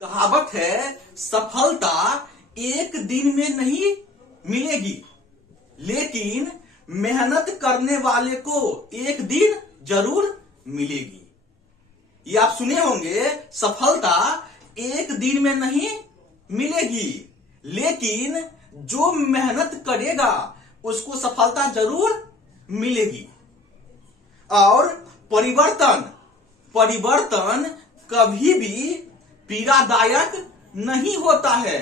कहावत है, सफलता एक दिन में नहीं मिलेगी, लेकिन मेहनत करने वाले को एक दिन जरूर मिलेगी। ये आप सुने होंगे, सफलता एक दिन में नहीं मिलेगी, लेकिन जो मेहनत करेगा उसको सफलता जरूर मिलेगी। और परिवर्तन कभी भी पीड़ादायक नहीं होता है।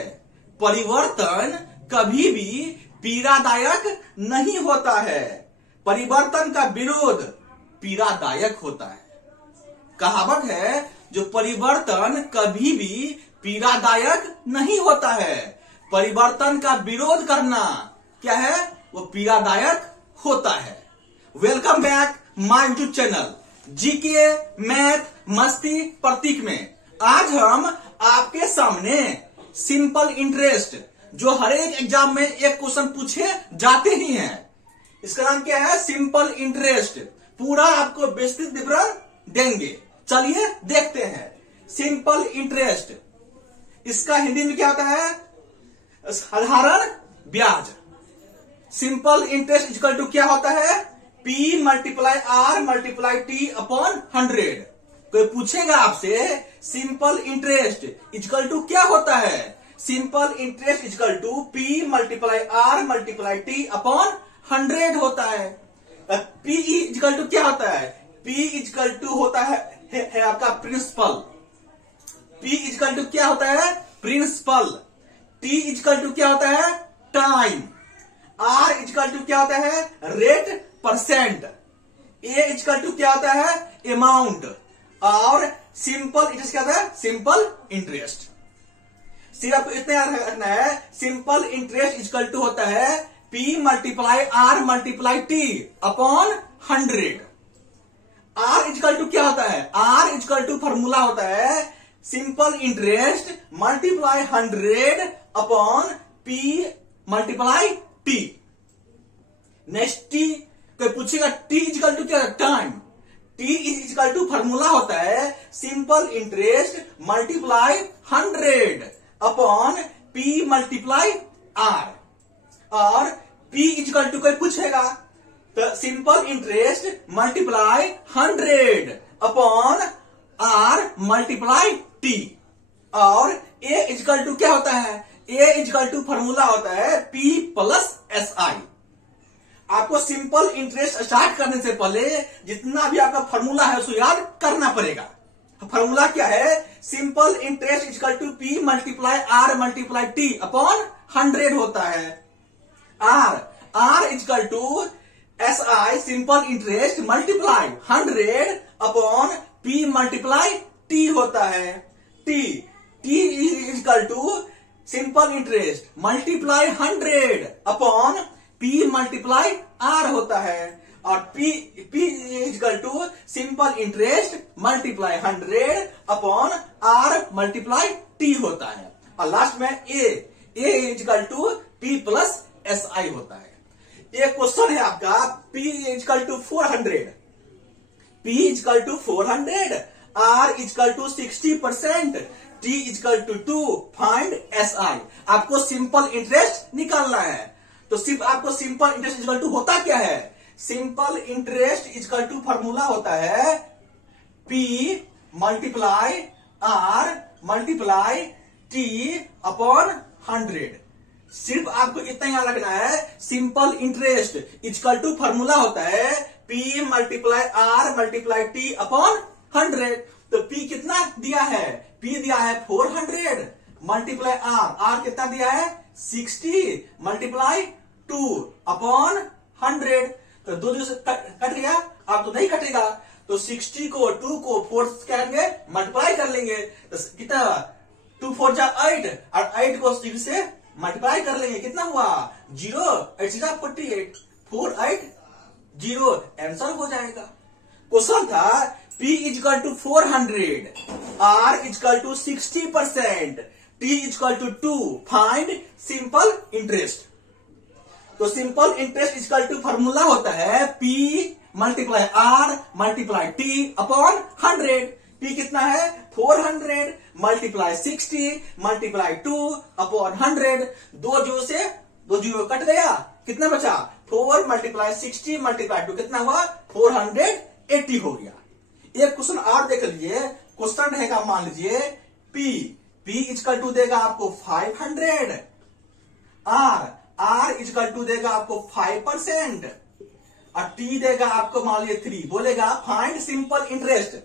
परिवर्तन कभी भी पीड़ादायक नहीं होता है। परिवर्तन का विरोध पीड़ादायक होता है। कहावत है, जो परिवर्तन कभी भी पीड़ादायक नहीं होता है, परिवर्तन का विरोध करना क्या है, वो पीड़ादायक होता है। Welcome back my YouTube channel GK math मस्ती प्रतीक में। आज हम आपके सामने सिंपल इंटरेस्ट, जो हर एक एग्जाम में एक क्वेश्चन पूछे जाते ही हैं, इसका नाम क्या है, सिंपल इंटरेस्ट। पूरा आपको विस्तृत विवरण देंगे। चलिए देखते हैं। सिंपल इंटरेस्ट, इसका हिंदी में क्या होता है, साधारण ब्याज। सिंपल इंटरेस्ट इक्वल टू क्या होता है, P multiply R multiply T upon 100। कोई पूछेगा आपसे सिंपल इंटरेस्ट इक्वल टू क्या होता है, simple interest equal to P multiply R multiply T upon 100 होता है। P इक्वल टू क्या होता है, P इक्वल टू होता है आपका प्रिंसिपल। P इक्वल टू क्या होता है, प्रिंसिपल। T इक्वल टू क्या होता है, टाइम। R इक्वल टू क्या होता है, rate percent. A equal to क्या होता है, अमाउंट। और सिंपल इंटरेस्ट क्या होता है, सिंपल इंटरेस्ट। सिर्फ इतना याद रखना है, सिंपल इंटरेस्ट इक्वल टू होता है P multiply R multiply T upon 100। R equal to क्या होता है, R इक्वल टू फॉर्मूला होता है simple interest multiply 100 upon P multiply T। Next T, कोई पूछेगा T इक्वल टू क्या, time. T equal to formula होता है simple interest multiply 100 upon P multiply R। और P इक्वल टू कोई पूछेगा तो simple interest multiply 100 upon R multiply T। और A इक्वल टू क्या होता है, A इक्वल टू फॉर्मूला होता है P प्लस SI। आपको सिंपल इंटरेस्ट स्टार्ट करने से पहले जितना भी आपका फॉर्मूला है उसको याद करना पड़ेगा। फॉर्मूला क्या है, simple interest equal to P multiply R multiply T upon 100 होता है। R equal to SI simple interest multiply 100 upon P multiply T होता है। T equal to simple interest multiply 100 upon P multiply R होता है। और P equal to simple interest multiply 100 upon R multiply T होता है। और last में A equal to P plus SI होता है। एक क्वेश्चन है आपका, P equal to 400, P equal to 400, R equal to 60%, T equal to 2, find SI। आपको सिंपल इंटरेस्ट निकालना है। तो सिर्फ आपको सिंपल इंटरेस्ट इक्वल टू होता क्या है, simple interest equal to formula होता है P multiply R multiply T upon 100। सिर्फ आपको इतना याद रखना है, simple interest equal to formula होता है P multiply R multiply T upon 100। तो P कितना दिया है, P दिया है 400 मल्टीप्लाई R कितना दिया है 60 मल्टीप्लाई 2 अपॉन 100। तो दो से कट गया, आप तो नहीं कटेगा। तो 60 को 2 को 4 क्या करेंगे, मल्टीप्लाई कर लेंगे। तो कितना, 2 4 जा 8 और 8 को 6 से मल्टीप्लाई कर लेंगे, कितना हुआ 0, 8 6 48, 4 8 0, आंसर हो जाएगा। क्वेश्चन था P equal to 400, R equal to 60%, T equal to 2, find simple interest. तो simple interest equal to formula होता है P multiply R multiply T upon 100। P कितना है 400 मल्टीप्लाई 60 मल्टीप्लाई 2 अपॉन 100। दो जीरो कट गया, कितना बचा 4 मल्टीप्लाई 60 मल्टीप्लाई 2 कितना हुआ 480 हो गया। एक क्वेश्चन और देख लीजिए, क्वेश्चन रहेगा मान लीजिए P इजकल टू देगा आपको 500, R इजकल टू देगा आपको 5% और T देगा आपको मान लीजिए 3। बोलेगा फाइंड सिंपल इंटरेस्ट।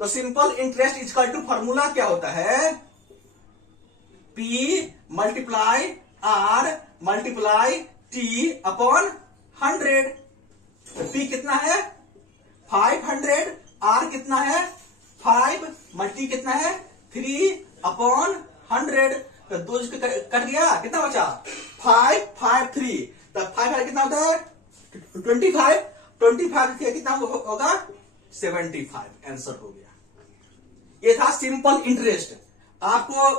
तो simple interest equal to formula क्या होता है P multiply R multiply T upon 100। तो P कितना है 500, R कितना है 5 मल्टी कितना है 3 अपॉन 100। तो दो कट गया, कितना बचा 5 5 3। तो 5 कितना होता है 25 कितना होगा 75। आंसर हो गया। ये था सिंपल इंटरेस्ट। आपको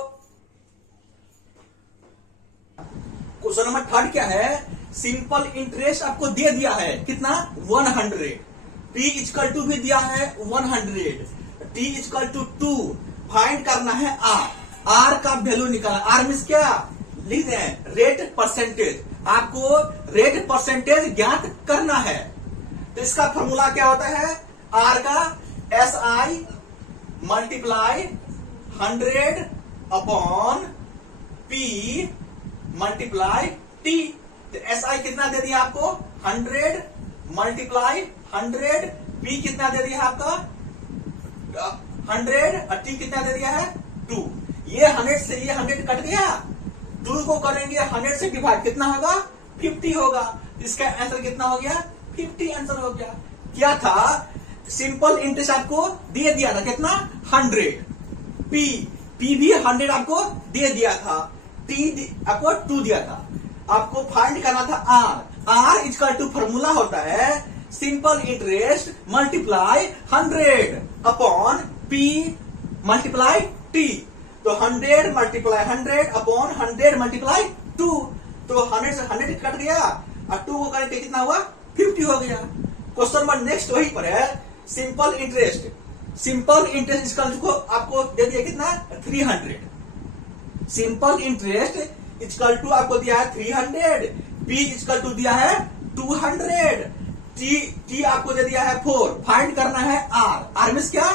क्वेश्चन नंबर 3 क्या है, सिंपल इंटरेस्ट आपको दे दिया है कितना 100, P इजकल टू भी दिया है 100, T इजकल टू 2। फाइंड करना है R का वैल्यू निकालना। R मीन्स क्या लिख दें रेट परसेंटेज। आपको रेट परसेंटेज ज्ञात करना है। तो इसका फॉर्मूला क्या होता है R का SI multiply 100 upon P multiply T। तो SI कितना दे दिया आपको 100 मल्टीप्लाई 100, P कितना दे दिया आपका 100 और T कितना दे दिया है 2। ये 100 से ये 100 कट गया, 2 को करेंगे 100 से डिवाइड कितना होगा 50 होगा। इसका आंसर कितना हो गया 50 आंसर हो गया। क्या था सिंपल इंटरेस्ट आपको दे दिया था कितना 100, P भी 100 आपको दे दिया था, T आपको 2 दिया था। आपको फाइंड करना था R इजकल टू फॉर्मूला होता है simple interest multiply 100 upon P multiply T। तो 100 मल्टीप्लाई 100 अपॉन 100 मल्टीप्लाई 2। तो 100 से 100 कट गया और 2 को करके कितना हुआ 50 हो गया। क्वेश्चन नंबर नेक्स्ट वही पर है simple interest. Simple interest equal को आपको दे दिया कितना 300। सिंपल इंटरेस्ट इजकल टू आपको दिया है 300, P इजकल टू दिया है 200, T आपको दे दिया है 4। फाइंड करना है R मीन्स क्या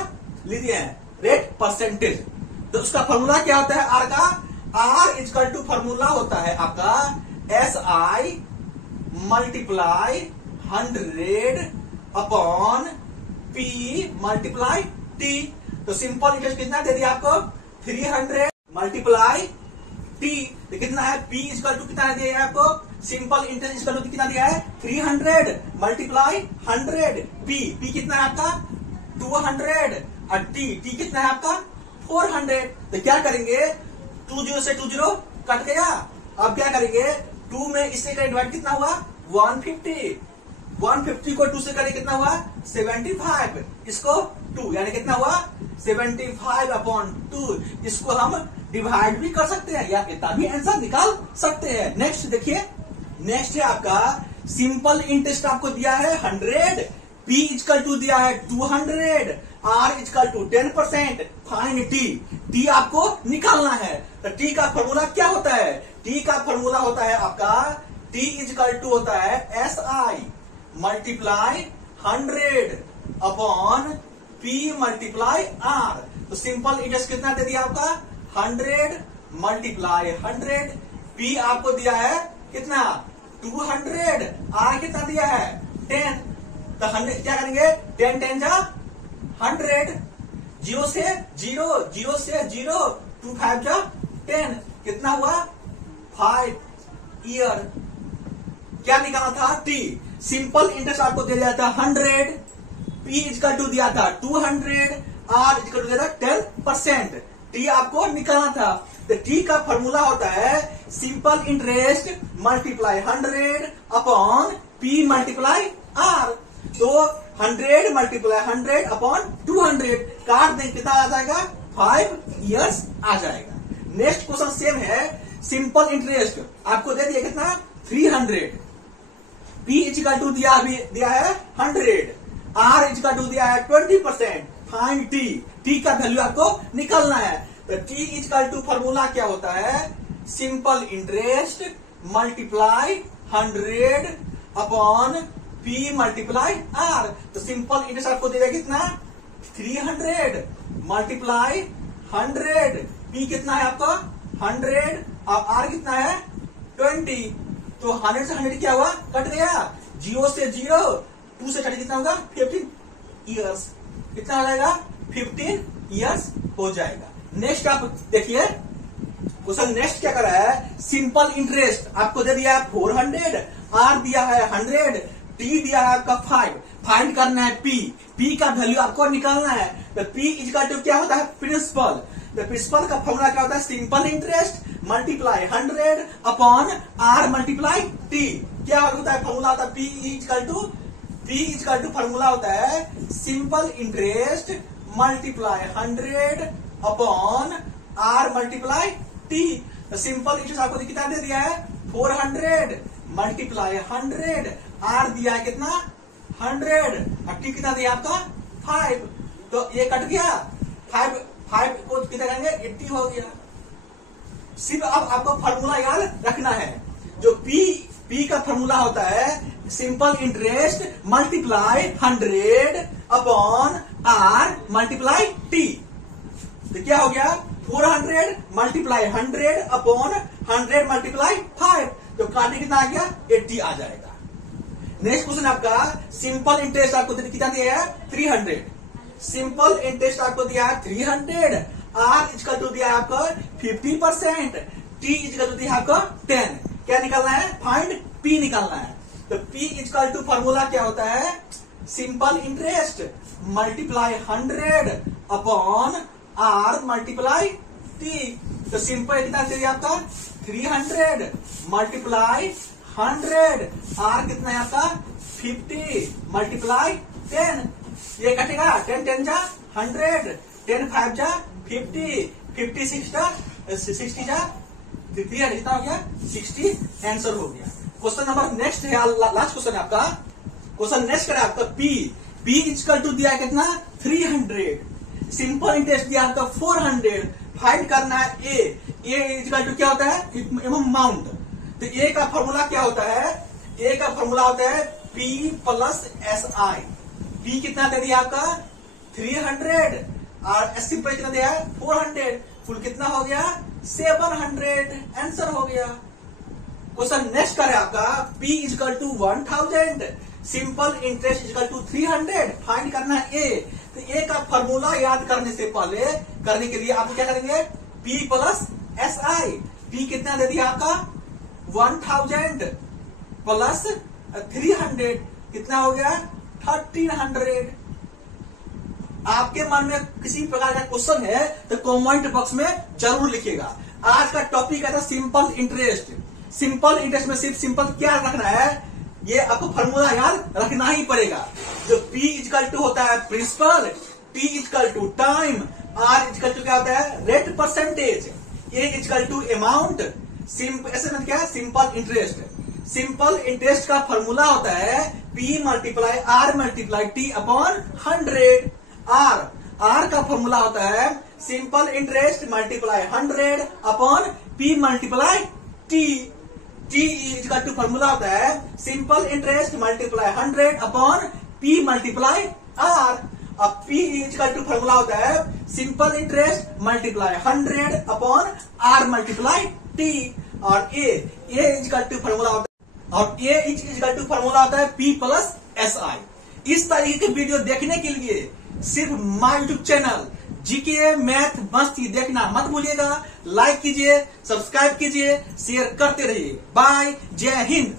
लीजिए रेट परसेंटेज। तो उसका फॉर्मूला क्या होता है R का R इजकल टू फॉर्मूला होता है आपका SI multiply 100 upon P multiply T। तो सिंपल इंटरेस्ट कितना दे दिया आपको 300 मल्टीप्लाई T। तो कितना है P इजकल टू कितना दिया है आपको सिंपल इंटरेस्ट इजकल टू कितना दिया है 300 मल्टीप्लाई 100, P कितना है आपका 200 और T कितना है आपका 400। तो क्या करेंगे 20 से 20 कट गया। अब क्या करेंगे 2 में इससे का डिवाइड कितना हुआ 150 को 2 से करें कितना हुआ 75। इसको 2 यानी कितना हुआ 75 अपॉन 2। इसको हम डिवाइड भी कर सकते हैं या इतना भी आंसर निकाल सकते हैं। नेक्स्ट देखिए, नेक्स्ट है आपका सिंपल इंटरेस्ट आपको दिया है 100, P इजकल टू दिया है 200, R equal to 10%। Find T आपको निकालना है। तो T का फॉर्मूला क्या होता है T का फॉर्मूला होता है आपका T इजकल टू होता है SI multiply 100 upon P multiply R। तो सिंपल इंटरेस्ट कितना दे दिया आपका 100 मल्टीप्लाई 100, P आपको दिया है कितना 200, R कितना दिया है 10। तो 100 क्या करेंगे 10 10 जा 100, 0 से 0, 0 से 0, 2 5 जा 10, कितना हुआ 5 ईयर। क्या निकालना था T। सिंपल इंटरेस्ट आपको दे दिया था 100, P इजकल टू दिया था 200, R इजकल टू दिया था 10%। T आपको निकालना था। तो T का फॉर्मूला होता है simple interest multiply 100 upon P multiply R। तो 100 मल्टीप्लाई 100 अपॉन 200 काट दें कितना आ जाएगा 5 इयर्स आ जाएगा। नेक्स्ट क्वेश्चन सेम है सिंपल इंटरेस्ट आपको दे दिया कितना 300, P इजकल टू दिया है 100, R इजकल टू दिया है 20%। फाइंड टी, टी का वैल्यू आपको निकालना है। तो टी इक्वल टू फॉर्मूला क्या होता है, simple interest multiply 100 upon P multiply R. तो सिंपल इंटरेस्ट आपको देगा कितना, 300 मल्टीप्लाई 100, पी कितना है आपका 100 और आर कितना है 20। तो 100 से 100 क्या हुआ, कट गया, 0 से 0, 2 से 30 कितना होगा 15 ईयर्स, कितना हो जाएगा 15 ईयर्स हो जाएगा। नेक्स्ट आप देखिए क्वेश्चन नेक्स्ट क्या कर रहा है, सिंपल इंटरेस्ट आपको दे दिया है 400, आर दिया है 100, टी दिया है आपका 5, फाइंड करना है पी, पी का वैल्यू आपको निकालना है। तो पी इक्वल टू क्या होता है, प्रिंसिपल। तो प्रिंसिपल का फॉर्मूला क्या होता है, simple interest multiply 100 upon R multiply T. क्या होता है फॉर्मूला, होता है पी इक्वल टू फॉर्मूला होता है simple interest multiply 100 upon R multiply T. तो सिंपल इंटरेस्ट आपको कितना दे दिया है 400 मल्टीप्लाई 100, आर दिया है कितना 100 और टी कितना दिया आपका 5। तो ये कट गया, 5 को कितना करेंगे 80 हो गया। सिर्फ अब आपको फॉर्मूला याद रखना है, जो पी का फॉर्मूला होता है simple interest multiply 100 upon R multiply T. तो क्या हो गया 400 मल्टीप्लाई 100 अपॉन 100 मल्टीप्लाई 5, तो काटे कितना आ गया 80 आ जाएगा। नेक्स्ट क्वेश्चन आपका सिंपल इंटरेस्ट आपको कितना दिया है 300, सिंपल इंटरेस्ट आपको दिया है 300, आर इक्वल टू दिया है आपको 50%, टी इक्वल टू दिया है आपको 10। क्या निकालना है, फाइंड पी निकालना है। तो पी इक्वल टू फॉर्मूला क्या होता है, simple interest multiply 100 upon R multiply T. तो सिंपल कितना चाहिए आपका 300 मल्टीप्लाई 100, आर कितना है आपका 50 मल्टीप्लाई 10। ये कटेगा 10 जा 100, 10 5 जा 50, 50 6 जा 60 जा 300, कितना हो गया 60, आंसर हो गया। क्वेश्चन नंबर नेक्स्ट है, लास्ट क्वेश्चन है आपका। क्वेश्चन नेक्स्ट है आपका पी इक्वल टू दिया है कितना 300, सिंपल इंटरेस्ट दिया आपका 400, फाइंड करना है ए इक्वल टू क्या होता है अमाउंट। तो ए का फॉर्मूला क्या होता है, ए का फॉर्मूला होता है P plus S I. P कितना दे दिया आपका 300 और एस सिंपल कितना दिया है 400, फुल कितना हो गया 700, आंसर हो गया। क्वेश्चन नेक्स्ट करे आपका P equal to 1000, simple interest equal to 300, find करना है ए। तो ए का फॉर्मूला याद करने से पहले करने के लिए आप क्या करेंगे P plus S I. P कितना दे दिया आपका 1000 प्लस 300, कितना हो गया 1300। आपके मन में किसी प्रकार का क्वेश्चन है तो कमेंट बॉक्स में जरूर लिखिएगा। आज का टॉपिक है सिंपल इंटरेस्ट। सिंपल इंटरेस्ट में सिर्फ सिंपल क्या रखना है, ये आपको फॉर्मूला याद रखना ही पड़ेगा। जो P इक्वल टू होता है principal, T equal to time, R equal to क्या होता है rate percentage, A equal to amount, ऐसे में क्या है सिंपल इंटरेस्ट। सिंपल इंटरेस्ट का फॉर्मूला होता है P multiply R multiply T upon 100। R का फॉर्मूला होता है simple interest multiply 100 upon P multiply T. T equal to formula होता है simple interest multiply 100 upon P multiply R. अब P equal to formula होता है simple interest multiply 100 upon R multiply T. और ए equal to formula होता है, और ए equal to formula होता है P प्लस एस आई। इस तरीके के वीडियो देखने के लिए सिर्फ my YouTube channel GK math मस्ती देखना मत भूलिएगा। लाइक कीजिए, सब्सक्राइब कीजिए, शेयर करते रहिए। बाय, जय हिंद।